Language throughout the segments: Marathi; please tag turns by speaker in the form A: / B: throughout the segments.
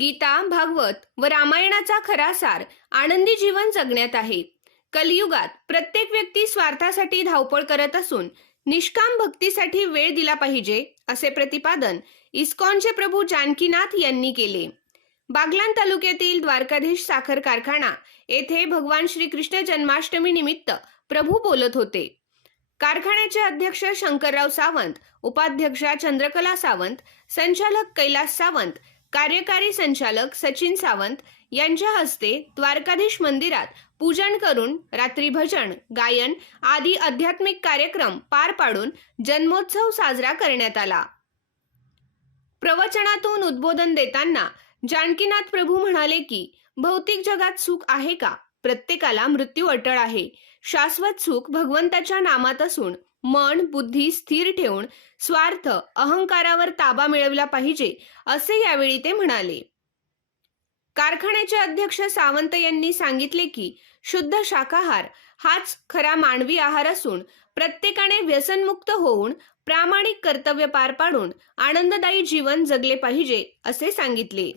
A: गीता भागवत व रामायणाचा खरा सार आनंदी जीवन जगण्यात आहे. कलियुगात प्रत्येक व्यक्ती स्वार्थासाठी धावपळ करत असून निष्काम भक्तीसाठी वेळ दिला पाहिजे असे प्रतिपादन इस्कॉनचे प्रभू जानकीनाथ यांनी केले. बागलान तालुक्यातील द्वारकाधीश साखर कारखाना येथे भगवान श्रीकृष्ण जन्माष्टमी निमित्त प्रभू बोलत होते. कारखान्याचे अध्यक्ष शंकरराव सावंत उपाध्यक्षा चंद्रकला सावंत संचालक कैलास सावंत कार्यकारी संचालक सचिन सावंत यांच्या हस्ते द्वारकाधीश मंदिरात पूजन करून रात्री भजन गायन आदी आध्यात्मिक कार्यक्रम पार पाडून जन्मोत्सव साजरा करण्यात आला. प्रवचनातून उद्बोधन देताना जानकीनाथ प्रभू म्हणाले की भौतिक जगात सुख आहे का? प्रत्येकाला मृत्यू अटळ आहे. शाश्वत सुख भगवंताच्या नामात असून मन बुद्धी स्थिर ठेवून स्वार्थ अहंकारावर ताबा मिळवला पाहिजे असे यावेळी ते म्हणाले. कारखान्याचे अध्यक्ष सावंत यांनी सांगितले की शुद्ध शाकाहार हाच खरा मानवी आहार असून प्रत्येकाने व्यसनमुक्त होऊन प्रामाणिक कर्तव्य पार पाडून आनंददायी जीवन जगले पाहिजे असे सांगितले.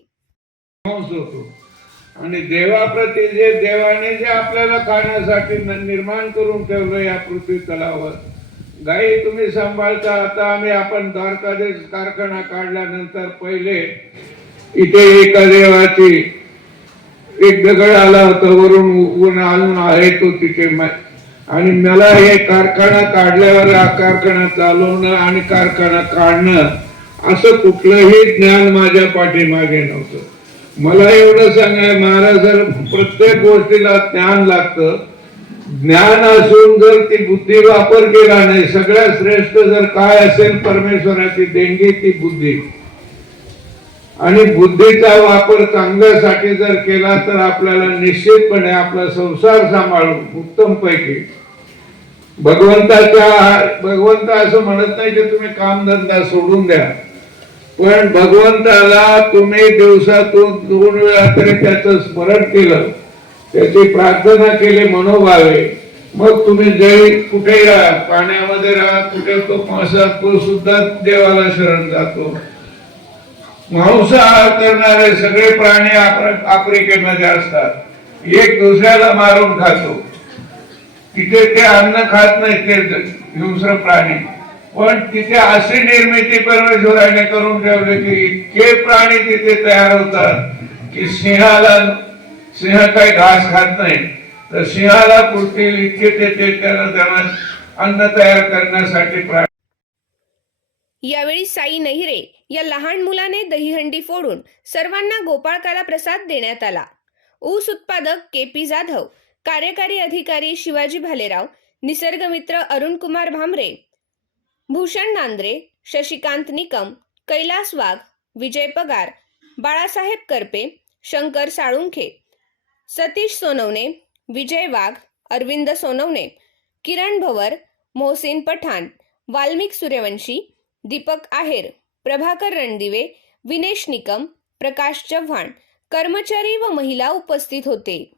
B: आणि देवाप्रती जे देवाने जे आपल्याला खाण्यासाठी निर्माण करून ठेवलं या पृथ्वी तलावर गाई तुम्ही सांभाळता. आता आम्ही आपण द्वारकादेश कारखाना काढल्यानंतर पहिले इथे एका देवाची एक दगड आला होता वरून ऊन आणून आहे तो तिथे. आणि मला हे कारखाना काढल्यावर हा कारखाना चालवणं आणि कारखाना काढणं असं कुठलंही ज्ञान माझ्या पाठीमागे नव्हतं. मला एवढं सांगाय महाराज जर प्रत्येक गोष्टीला ज्ञान लागतं. ज्ञान असून जर ती बुद्धी वापर केला नाही सगळ्यात श्रेष्ठ जर काय असेल परमेश्वराची देणगी ती बुद्धी. आणि बुद्धीचा वापर चांगल्यासाठी जर केला तर आपल्याला निश्चितपणे आपला संसार सांभाळून उत्तम पैकी भगवंताच्या भगवंत असं म्हणत नाही की तुम्ही कामधंदा सोडून द्या. पण भगवंताला तुम्ही दिवसातून दोन वेळा तरी त्याचं स्मरण केलं. त्याची प्रार्थना केली मनोभावे. मग तुम्ही जळी कुठेही राहा पाण्यामध्ये राहा कुठे तो मासात तो सुद्धा देवाला शरण जातो. मांसाहार करणारे सगळे प्राणी आफ्रिकेमध्ये असतात. एक दुसऱ्याला मारून खातो. तिथे ते अन्न खात नाही ते हिंस्र प्राणी. पण तिथे अशी निर्मिती परमेश्वराने करून ठेवली की इतके प्राणी तिथे तयार होतात की सिंहाला सिंह काही घास खात नाही. तर सिंहाला पुरतील इतके ते ते त्यांना अन्न तयार करण्यासाठी
A: यावेळी साई नहिरे या लहान मुलाने दहीहंडी फोडून सर्वांना गोपाळकाला प्रसाद देण्यात आला. ऊस उत्पादक के पी जाधव कार्यकारी अधिकारी शिवाजी भालेराव निसर्गमित्र अरुण कुमार भामरे भूषण नांद्रे शशिकांत निकम कैलास वाघ विजय पगार बाळासाहेब करपे शंकर साळुंखे सतीश सोनवणे विजय वाघ अरविंद सोनवणे किरण भवर मोहसिन पठाण वाल्मिक सूर्यवंशी दीपक आहेर प्रभाकर रणदिवे विनेश निकम प्रकाश चव्हाण कर्मचारी व महिला उपस्थित होते.